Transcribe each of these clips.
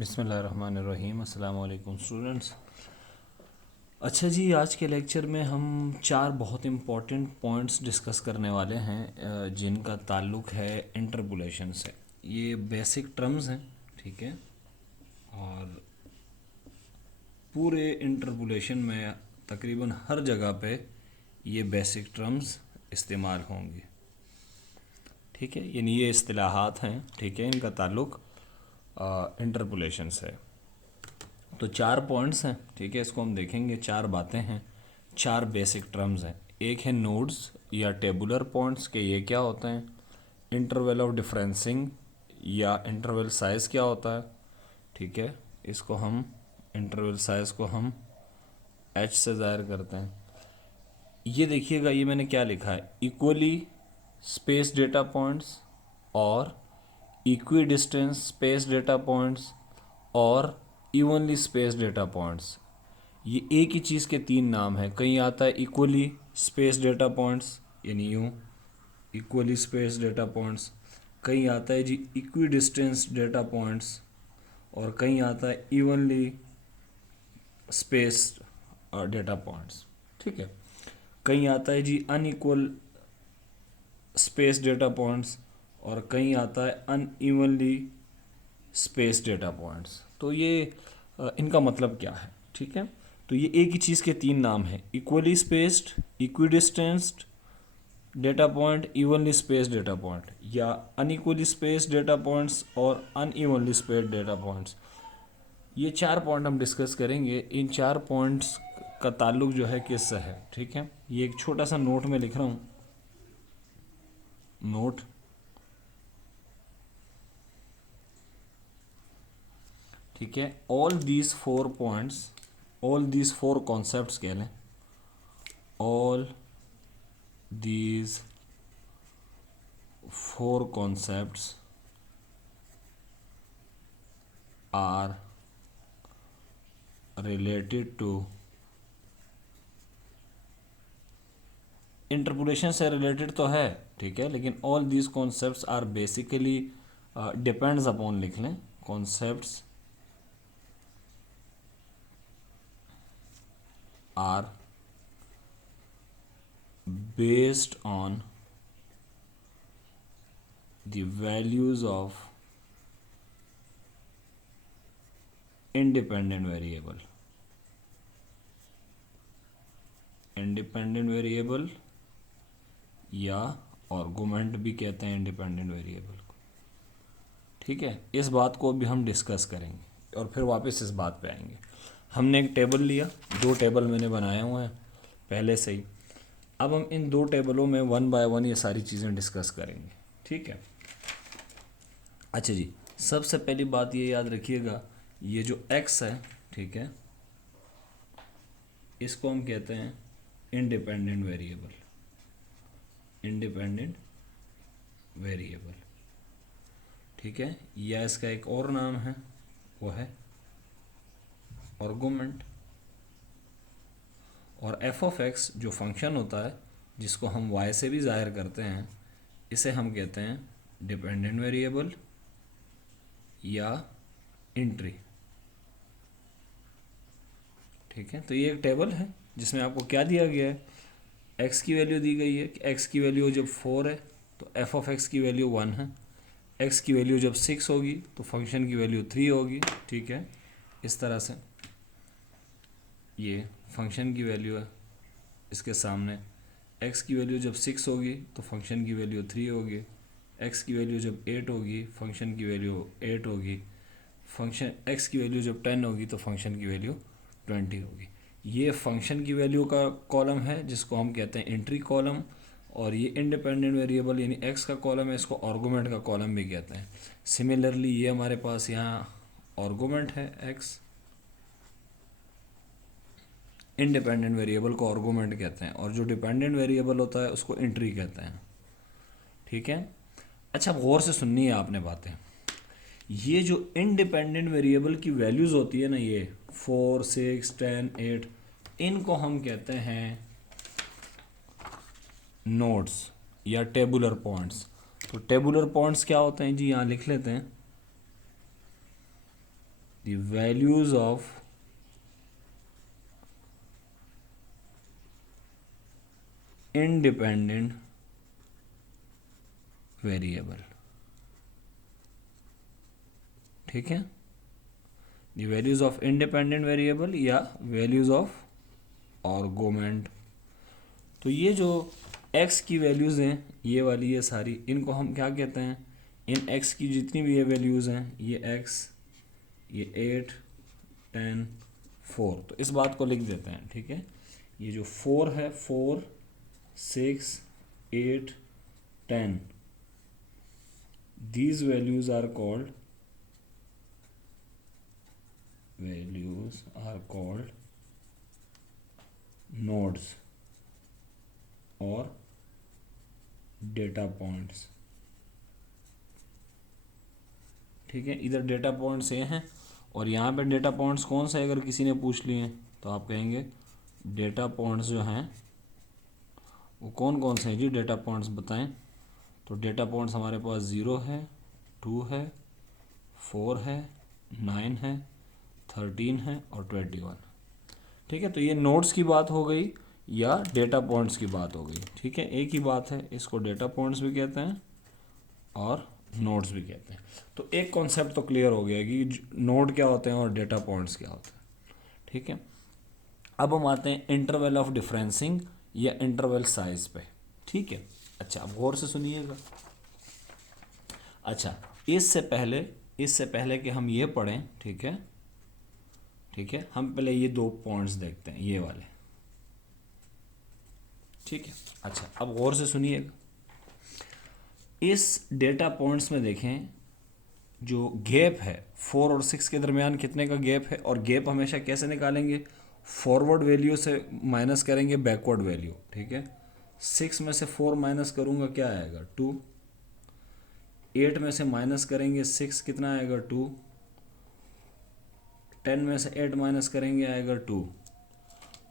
बिस्मिल्लाहिर्रहमानिर्रहीम। अस्सलाम वालेकुम स्टूडेंट्स। अच्छा जी, आज के लेक्चर में हम चार बहुत इम्पॉर्टेंट पॉइंट्स डिस्कस करने वाले हैं जिनका ताल्लुक़ है इंटरपोलेशन से। ये बेसिक टर्म्स हैं, ठीक है, और पूरे इंटरपोलेशन में तकरीबन हर जगह पे ये बेसिक टर्म्स इस्तेमाल होंगे, ठीक है। यानी ये इस्तिलाहात हैं, ठीक है, इनका ताल्लुक़ इंटरपोलेशन से। तो चार पॉइंट्स हैं, ठीक है, इसको हम देखेंगे। चार बातें हैं, चार बेसिक टर्म्स हैं। एक है नोड्स या टेबुलर पॉइंट्स के ये क्या होते हैं, इंटरवल ऑफ डिफरेंसिंग या इंटरवल साइज़ क्या होता है, ठीक है। इसको हम इंटरवल साइज़ को हम एच से ज़ाहिर करते हैं। ये देखिएगा, ये मैंने क्या लिखा है, इक्वली स्पेस डेटा पॉइंट्स और equi distance space data points और इवनली स्पेस डेटा पॉइंट्स। ये एक ही चीज़ के तीन नाम हैं। कहीं आता है इक्वली स्पेस डेटा पॉइंट्स, यानी यूँ इक्वली स्पेस डेटा पॉइंट्स, कहीं आता है जी इक्वी डिस्टेंस डेटा पॉइंट्स, और कहीं आता है इवनली स्पेस डेटा पॉइंट्स, ठीक है। कहीं आता है जी अनइक्वल स्पेस डेटा पॉइंट्स और कहीं आता है अनइवनली स्पेस डेटा पॉइंट्स। तो ये इनका मतलब क्या है, ठीक है। तो ये एक ही चीज़ के तीन नाम हैं, equally spaced, equidistanced data point, evenly space data point, या अनइक्वली स्पेस डेटा पॉइंट्स और अनइवनली स्पेस डेटा पॉइंट्स। ये चार पॉइंट हम डिस्कस करेंगे। इन चार पॉइंट्स का ताल्लुक जो है किससे है, ठीक है। ये एक छोटा सा नोट में लिख रहा हूँ, नोट, ठीक है। All these four points, all these four concepts कह लें, all these four concepts are related to, interpolation से रिलेटेड तो है, ठीक है, लेकिन all these concepts are basically depends upon लिख लें, concepts are based on the values of independent variable, independent variable या आर्गुमेंट भी कहते हैं इंडिपेंडेंट वेरिएबल को, ठीक है। इस बात को भी हम डिस्कस करेंगे और फिर वापस इस बात पे आएंगे। हमने एक टेबल लिया, दो टेबल मैंने बनाए हुए हैं पहले से ही। अब हम इन दो टेबलों में वन बाय वन ये सारी चीज़ें डिस्कस करेंगे, ठीक है। अच्छा जी, सबसे पहली बात ये याद रखिएगा, ये जो x है, ठीक है, इसको हम कहते हैं इंडिपेंडेंट वेरिएबल, इंडिपेंडेंट वेरिएबल, ठीक है। या इसका एक और नाम है, वो है आर्गुमेंट। और एफ ऑफ एक्स जो फंक्शन होता है, जिसको हम y से भी ज़ाहिर करते हैं, इसे हम कहते हैं डिपेंडेंट वेरिएबल या इंट्री, ठीक है। तो ये एक टेबल है जिसमें आपको क्या दिया गया है, x की वैल्यू दी गई है कि x की वैल्यू जब 4 है तो एफ ऑफ एक्स की वैल्यू 1 है, x की वैल्यू जब 6 होगी तो फंक्शन की वैल्यू 3 होगी, ठीक है। इस तरह से ये फंक्शन की वैल्यू है, इसके सामने x की वैल्यू जब 6 होगी तो फंक्शन की वैल्यू 3 होगी, x की वैल्यू जब 8 होगी फंक्शन की वैल्यू 8 होगी, फंक्शन x की वैल्यू जब 10 होगी तो फंक्शन की वैल्यू 20 होगी। ये फंक्शन की वैल्यू का कॉलम है जिसको हम कहते हैं एंट्री कॉलम, और ये इंडिपेंडेंट वेरिएबल यानी x का कॉलम है, इसको आर्गुमेंट का कॉलम भी कहते हैं। सिमिलरली ये हमारे पास यहाँ आर्गुमेंट है x, इंडिपेंडेंट वेरिएबल को आर्गुमेंट कहते हैं, और जो डिपेंडेंट वेरिएबल होता है उसको एंट्री कहते हैं, ठीक है। अच्छा, गौर से सुननी है आपने बातें। ये जो इंडिपेंडेंट वेरिएबल की वैल्यूज़ होती है ना, ये 4, 6, 10, 8, इनको हम कहते हैं नोड्स या टेबुलर पॉइंट्स। तो टेबुलर पॉइंट्स क्या होते हैं जी, यहाँ लिख लेते हैं। the values of independent variable, ठीक है, the values of independent variable या values of आर्गुमेंट। तो ये जो x की वैल्यूज़ हैं, ये वाली ये सारी, इनको हम क्या कहते हैं, इन x की जितनी भी ये वैल्यूज़ हैं, ये x, ये 8, 10, 4, तो इस बात को लिख देते हैं, ठीक है। ये जो 4 है, 4, 6, 8, 10, these values are called nodes और डेटा पॉइंट्स, ठीक है। इधर डेटा पॉइंट्स ये हैं और यहाँ पे डेटा पॉइंट्स कौन से, अगर किसी ने पूछ लिए तो आप कहेंगे डेटा पॉइंट्स जो हैं वो कौन कौन से हैं जी, डेटा पॉइंट्स बताएं। तो डेटा पॉइंट्स हमारे पास 0 है, 2 है, 4 है, 9 है, 13 है और 21, ठीक है। तो ये नोड्स की बात हो गई या डेटा पॉइंट्स की बात हो गई, ठीक है, एक ही बात है। इसको डेटा पॉइंट्स भी कहते हैं और नोड्स भी कहते हैं। तो एक कॉन्सेप्ट तो क्लियर हो गया कि नोड क्या होते हैं और डेटा पॉइंट्स क्या होते हैं, ठीक है। अब हम आते हैं इंटरवल ऑफ डिफरेंसिंग या इंटरवल साइज पे, ठीक है। अच्छा, अब गौर से सुनिएगा। अच्छा, इससे पहले कि हम ये पढ़ें, ठीक है, ठीक है, हम पहले ये 2 पॉइंट्स देखते हैं, ये वाले, ठीक है। अच्छा, अब गौर से सुनिएगा। इस डेटा पॉइंट्स में देखें, जो गैप है 4 और 6 के दरमियान कितने का गैप है, और गैप हमेशा कैसे निकालेंगे, फॉरवर्ड वैल्यू से माइनस करेंगे बैकवर्ड वैल्यू, ठीक है। 6 में से 4 माइनस करूँगा, क्या आएगा 2। 8 में से माइनस करेंगे 6, कितना आएगा 2। 10 में से 8 माइनस करेंगे, आएगा 2।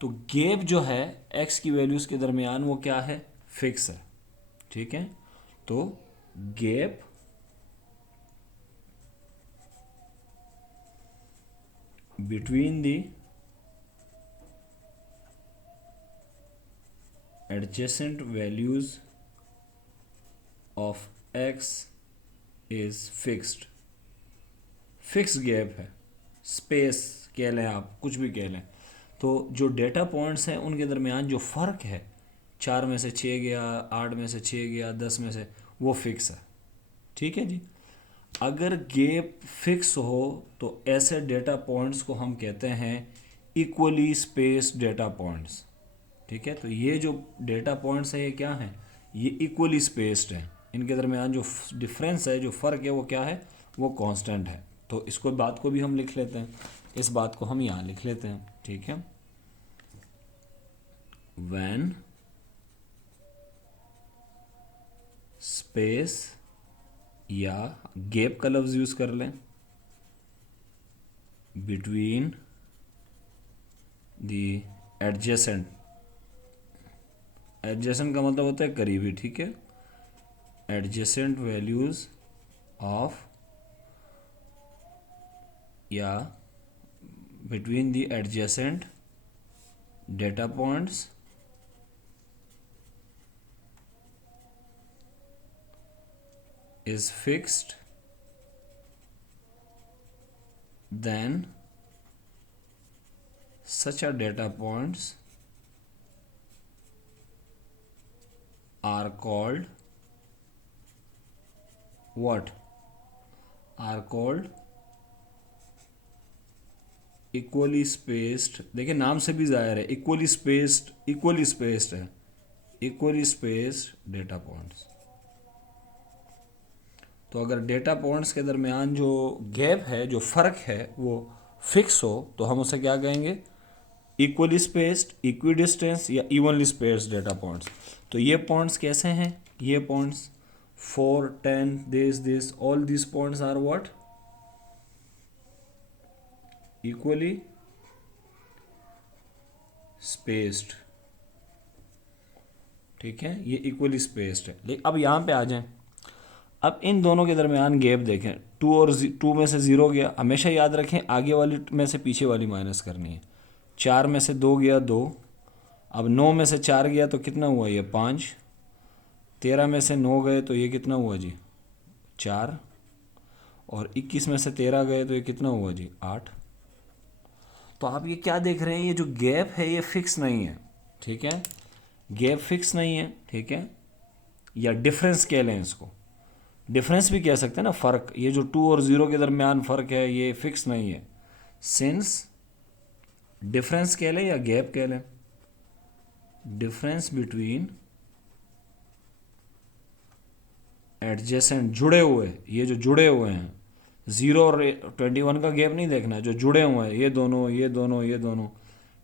तो गैप जो है x की वैल्यूज़ के दरमियान वो क्या है, फिक्स है, ठीक है। तो gap between the adjacent values of x is fixed. Fix gap है, स्पेस कह लें आप, कुछ भी कह लें। तो जो डेटा पॉइंट्स हैं उनके दरमियान जो फ़र्क है, 4 में से 6 गया, 8 में से 6 गया, 10 में से, वो फिक्स है, ठीक है जी। अगर गैप फिक्स हो तो ऐसे डेटा पॉइंट्स को हम कहते हैं इक्वली स्पेस्ड डेटा पॉइंट्स, ठीक है। तो ये जो डेटा पॉइंट्स हैं ये क्या हैं, ये इक्वली स्पेस्ड हैं। इनके दरमियान जो डिफरेंस है, जो फ़र्क है, वो क्या है, वो कांस्टेंट है। तो इसको बात को भी हम लिख लेते हैं, इस बात को हम यहाँ लिख लेते हैं, ठीक है। व्हेन स्पेस या गैप का लफ्ज़ यूज़ कर लें, बिटवीन द एडजेसेंट, एडजेसेंट का मतलब होता है करीबी, ठीक है, एडजेसेंट वैल्यूज़ ऑफ या between the adjacent data points is fixed, then such a data points are called what? Are called equally spaced. देखिए नाम से भी जाहिर है, इक्वली स्पेस्ड, इक्वली स्पेस्ड है, इक्वली स्पेस्ड डेटा पॉइंट्स। तो अगर डेटा पॉइंट्स के दरमियान जो गैप है, जो फ़र्क है, वो फिक्स हो तो हम उसे क्या कहेंगे, इक्वली स्पेस्ड, इक्वी डिस्टेंस या इवनली स्पेस्ड डेटा पॉइंट्स। तो ये पॉइंट्स कैसे हैं, ये points 4, 10, this all this points are what, equally spaced, ठीक है, ये इक्वली स्पेस्ड है। लेकिन अब यहाँ पे आ जाएं। अब इन दोनों के दरमियान गैप देखें, 2 में से 0 गया, हमेशा याद रखें आगे वाली में से पीछे वाली माइनस करनी है। 4 में से 2 गया 2, अब 9 में से 4 गया तो कितना हुआ ये 5, 13 में से 9 गए तो ये कितना हुआ जी 4, और 21 में से 13 गए तो ये कितना हुआ जी 8। तो आप ये क्या देख रहे हैं, ये जो गैप है ये फिक्स नहीं है, ठीक है, गैप फिक्स नहीं है, ठीक है, या डिफरेंस कह लें इसको, डिफरेंस भी कह सकते हैं ना, फ़र्क, ये जो 2 और 0 के दरमियान फ़र्क है ये फिक्स नहीं है। सिंस डिफरेंस कह लें या गैप कह लें, डिफरेंस बिटवीन एडजेसेंट, जुड़े हुए, ये जो जुड़े हुए हैं, 0 और 21 का गैप नहीं देखना है, जो जुड़े हुए हैं ये दोनों ये दोनों ये दोनों,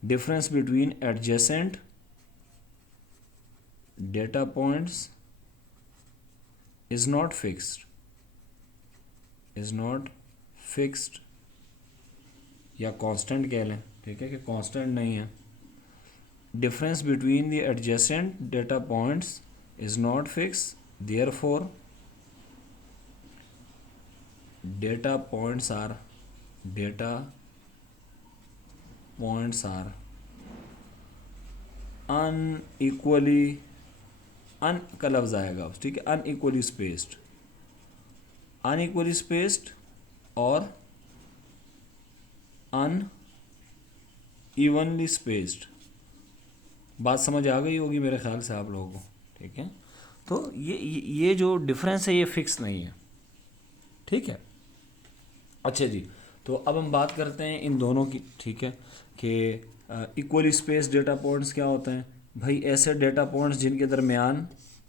difference between adjacent data points is not fixed, is not fixed या कांस्टेंट कह लें, ठीक है, कि कांस्टेंट नहीं है। Difference between the adjacent data points is not fix, therefore data points are unequally, un का लफ्ज़ आएगा, ठीक है, अनइक्वली स्पेस्ड, अनइक्वली स्पेस्ड और अन इवनली स्पेस्ड। बात समझ आ गई होगी मेरे ख्याल से आप लोगों को, ठीक है। तो ये जो डिफरेंस है ये फिक्स नहीं है, ठीक है। अच्छा जी, तो अब हम बात करते हैं इन दोनों की, ठीक है, कि इक्वली स्पेस डेटा पॉइंट्स क्या होते हैं भाई, ऐसे डेटा पॉइंट्स जिनके दरमियान,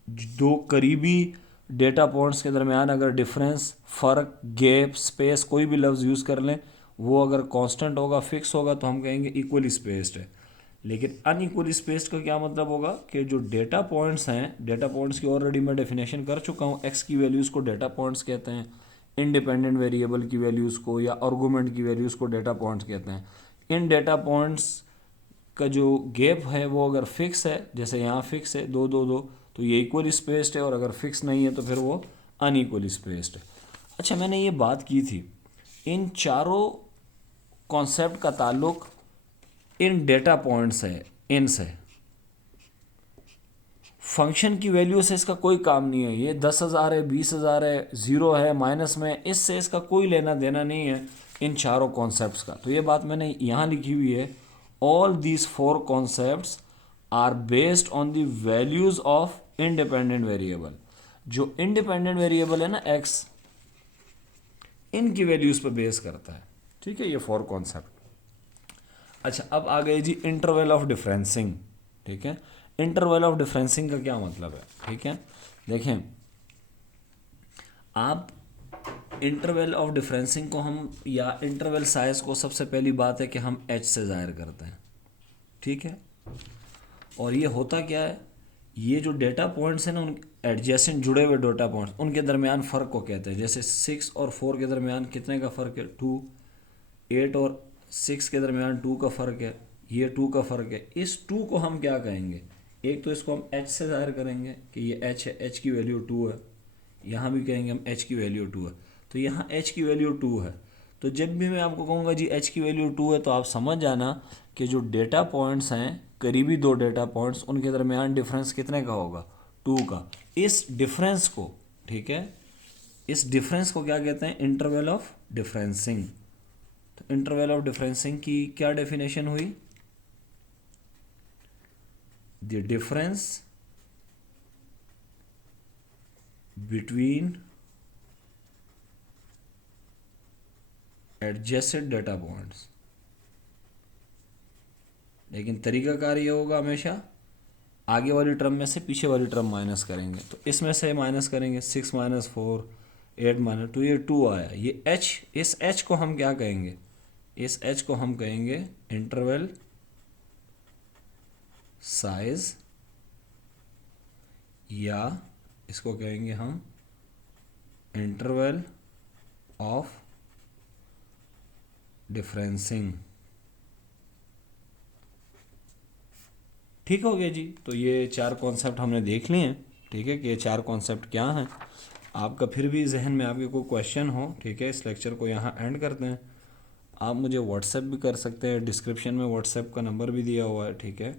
दो करीबी डेटा पॉइंट्स के दरमियान अगर डिफरेंस, फ़र्क, गैप, स्पेस, कोई भी लफ्ज़ यूज़ कर लें, वो अगर कांस्टेंट होगा, फिक्स होगा, तो हम कहेंगे इक्वली स्पेस्ड है। लेकिन अनइक्वली स्पेस्ड का क्या मतलब होगा कि जो डेटा पॉइंट्स हैं, डेटा पॉइंट्स की ऑलरेडी मैं डेफिनेशन कर चुका हूँ, एक्स की वैल्यूज़ को डेटा पॉइंट्स कहते हैं, इंडिपेंडेंट वेरिएबल की वैल्यूज़ को या आर्गूमेंट की वैल्यूज़ को डेटा पॉइंट्स कहते हैं। इन डेटा पॉइंट्स का जो गैप है वो अगर फिक्स है, जैसे यहाँ फिक्स है 2 2 2, तो ये इक्वली स्पेस्ड है, और अगर फिक्स नहीं है तो फिर वो अनइक्वली स्पेस्ड है। अच्छा, मैंने ये बात की थी, इन चारों कॉन्सेप्ट का ताल्लुक इन डेटा पॉइंट्स है, इन से, फंक्शन की वैल्यू से इसका कोई काम नहीं है। ये 10,000 है, 20,000 है, 0 है, माइनस में, इससे इसका कोई लेना देना नहीं है इन चारों कॉन्सेप्ट्स का। तो ये बात मैंने यहाँ लिखी हुई है, all these 4 concepts are based on the values of independent variable. जो इंडिपेंडेंट वेरिएबल है ना एक्स, इनकी वैल्यूज़ पर बेस करता है, ठीक है, ये 4 कॉन्सेप्ट। अच्छा, अब आ गए जी इंटरवल ऑफ डिफरेंसिंग, ठीक है। इंटरवल ऑफ डिफरेंसिंग का क्या मतलब है, ठीक है, देखें आप, इंटरवल ऑफ डिफरेंसिंग को हम, या इंटरवल साइज को, सबसे पहली बात है कि हम एच से ज़ाहिर करते हैं, ठीक है। और ये होता क्या है, ये जो डेटा पॉइंट्स हैं ना, उन एडजेसेंट जुड़े हुए डेटा पॉइंट्स, उनके दरमियान फ़र्क को कहते हैं। जैसे 6 और 4 के दरमियान कितने का फ़र्क है, 2, 8 और 6 के दरमियान 2 का फ़र्क है, ये 2 का फ़र्क है। इस 2 को हम क्या कहेंगे, एक तो इसको हम h से ज़ाहिर करेंगे कि ये h है, h की वैल्यू 2 है, यहाँ भी कहेंगे हम h की वैल्यू 2 है, तो यहाँ h की वैल्यू 2 है। तो जब भी मैं आपको कहूँगा जी h की वैल्यू 2 है, तो आप समझ जाना कि जो डेटा पॉइंट्स हैं, करीबी 2 डेटा पॉइंट्स, उनके दरमियान डिफरेंस कितने का होगा, 2 का। इस डिफरेंस को, ठीक है, इस डिफरेंस को क्या कहते हैं, इंटरवल ऑफ डिफरेंसिंग। तो इंटरवल ऑफ डिफरेंसिंग की क्या डेफिनेशन हुई, the difference between adjacent data points. लेकिन तरीकाकार ये होगा, हमेशा आगे वाली टर्म में से पीछे वाली टर्म माइनस करेंगे, तो इसमें से माइनस करेंगे, 6 माइनस 4, 8 माइनस 2, ये 2 आया, ये h, इस h को हम क्या कहेंगे, इस h को हम कहेंगे इंटरवल साइज, या इसको कहेंगे हम इंटरवल ऑफ डिफरेंसिंग। ठीक हो गया जी। तो ये 4 कॉन्सेप्ट हमने देख लिए हैं, ठीक है, कि ये 4 कॉन्सेप्ट क्या हैं। आपका फिर भी जहन में आपके कोई क्वेश्चन हो, ठीक है, इस लेक्चर को यहाँ एंड करते हैं। आप मुझे व्हाट्सएप भी कर सकते हैं, डिस्क्रिप्शन में व्हाट्सएप का नंबर भी दिया हुआ है, ठीक है,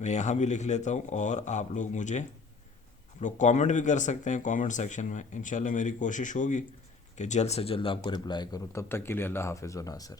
मैं यहाँ भी लिख लेता हूँ। और आप लोग कमेंट भी कर सकते हैं कमेंट सेक्शन में। इंशाल्लाह मेरी कोशिश होगी कि जल्द से जल्द आपको रिप्लाई करूँ। तब तक के लिए अल्लाह हाफिज़ व नासिर।